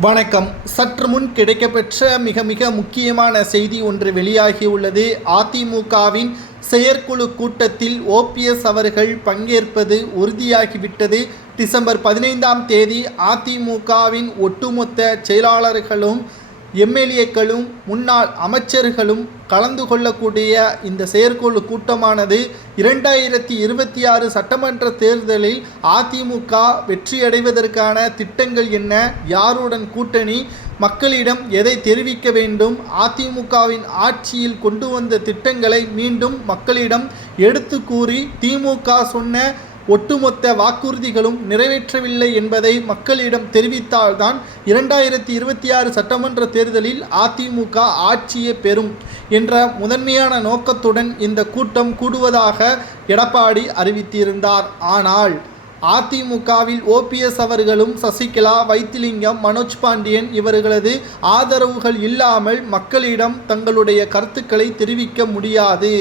வணக்கம். சற்று முன் கிடைக்கப்பெற்ற மிக முக்கியமான செய்தி ஒன்று வெளியாகியுள்ளது. அதிமுகவின் செயற்குழு கூட்டத்தில் ஓபிஎஸ் அவர்கள் பங்கேற்பது உறுதியாகிவிட்டது. டிசம்பர் 15ஆம் தேதி அதிமுகவின் ஒட்டுமொத்த செயலாளர்களும் எம்எல்ஏக்களும் முன்னாள் அமைச்சர்களும் கலந்து கொள்ளக்கூடிய இந்த செயற்குழு கூட்டமானது 2026 சட்டமன்ற தேர்தலில் அதிமுக வெற்றியடைவதற்கான திட்டங்கள் என்ன, யாருடன் கூட்டணி, மக்களிடம் எதை தெரிவிக்க வேண்டும், அதிமுகவின் ஆட்சியில் கொண்டு வந்த திட்டங்களை மீண்டும் மக்களிடம் எடுத்து கூறி திமுக சொன்ன ஒட்டுமொத்த வாக்குறுதிகளும் நிறைவேற்றவில்லை என்பதை மக்களிடம் தெரிவித்தால்தான் 2026 சட்டமன்ற தேர்தலில் அதிமுக ஆட்சியை பெறும் என்ற முதன்மையான நோக்கத்துடன் இந்த கூட்டம் கூடுவதாக எடப்பாடி அறிவித்திருந்தார். ஆனால் அதிமுகவில் ஓபிஎஸ் அவர்களும் சசிகலா, வைத்திலிங்கம், மனோஜ் பாண்டியன் இவர்களது ஆதரவுகள் இல்லாமல் மக்களிடம் தங்களுடைய கருத்துக்களை தெரிவிக்க முடியாது.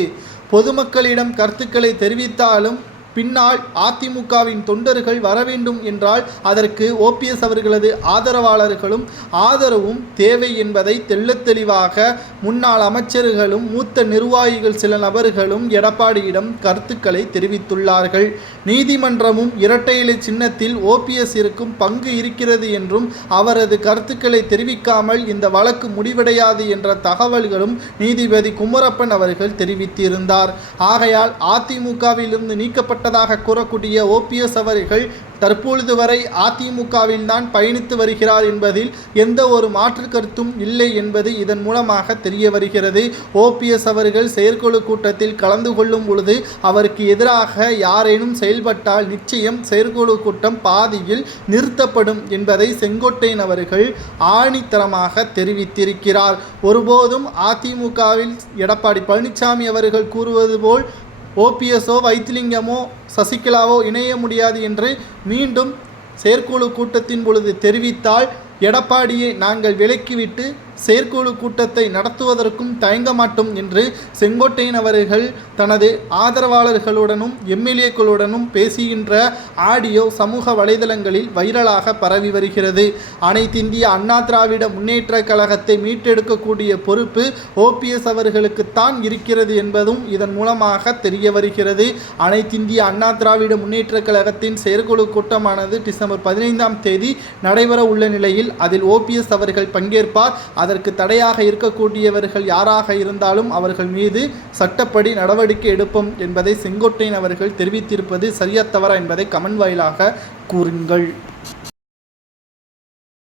பொதுமக்களிடம் கருத்துக்களை தெரிவித்தாலும் பின்னால் அதிமுகவின் தொண்டர்கள் வர வேண்டும் என்றால் அதற்கு ஓபிஎஸ் அவர்களது ஆதரவாளர்களும் ஆதரவும் தேவை என்பதை தெள்ளத்தெளிவாக முன்னாள் அமைச்சர்களும் மூத்த நிர்வாகிகள் சில நபர்களும் எடப்பாடியிடம் கருத்துக்களை தெரிவித்துள்ளார்கள். நீதிமன்றமும் இரட்டை இலை சின்னத்தில் ஓபிஎஸ் இருக்கும் பங்கு இருக்கிறது என்றும் அவரது கருத்துக்களை தெரிவிக்காமல் இந்த வழக்கு முடிவடையாது என்ற தகவல்களும் நீதிபதி குமரப்பன் அவர்கள் தெரிவித்திருந்தார். ஆகையால் அதிமுகவிலிருந்து நீக்கப்பட்ட கூறக்கூடிய ஓபிஎஸ் அவர்கள் தற்பொழுது வரை அதிமுகவில் தான் பயணித்து வருகிறார் என்பதில் எந்த ஒரு மாற்று கருத்தும் இல்லை என்பது இதன் மூலமாக தெரிய வருகிறது. ஓபிஎஸ் அவர்கள் செயற்குழு கூட்டத்தில் கலந்து கொள்ளும் பொழுது அவருக்கு எதிராக யாரேனும் செயல்பட்டால் நிச்சயம் செயற்குழு கூட்டம் பாதியில் நிறுத்தப்படும் என்பதை செங்கோட்டையன் அவர்கள் ஆணித்தரமாக தெரிவித்திருக்கிறார். ஒருபோதும் அதிமுகவில் எடப்பாடி பழனிசாமி அவர்கள் கூறுவது போல் ஓபிஎஸ்ஓ, வைத்திலிங்கமோ, சசிகலாவோ இணைய முடியாது என்று மீண்டும் செயற்குழு கூட்டத்தின் பொழுது தெரிவித்தால் எடப்பாடியை நாங்கள் விலக்கிவிட்டு செயற்குழு கூட்டத்தை நடத்துவதற்கும் தயங்க மாட்டோம் என்று செங்கோட்டையன் அவர்கள் தனது ஆதரவாளர்களுடனும் எம்எல்ஏக்களுடனும் பேசுகின்ற ஆடியோ சமூக வலைதளங்களில் வைரலாக பரவி வருகிறது. அனைத்திந்திய அண்ணா திராவிட முன்னேற்ற கழகத்தை மீட்டெடுக்கக்கூடிய பொறுப்பு ஓபிஎஸ் அவர்களுக்குத்தான் இருக்கிறது என்பதும் இதன் மூலமாக தெரிய வருகிறது. அனைத்திந்திய அண்ணா திராவிட முன்னேற்ற கழகத்தின் செயற்குழு கூட்டமானது டிசம்பர் 15ஆம் தேதி நடைபெற உள்ள நிலையில் அதில் ஓபிஎஸ் அவர்கள் பங்கேற்பார். அதற்கு தடையாக இருக்கக்கூடியவர்கள் யாராக இருந்தாலும் அவர்கள் மீது சட்டப்படி நடவடிக்கை எடுப்போம் என்பதை செங்கோட்டையன் அவர்கள் தெரிவித்திருப்பது சரியா தவறா என்பதை கமெண்ட் வாயிலாக கூறுங்கள்.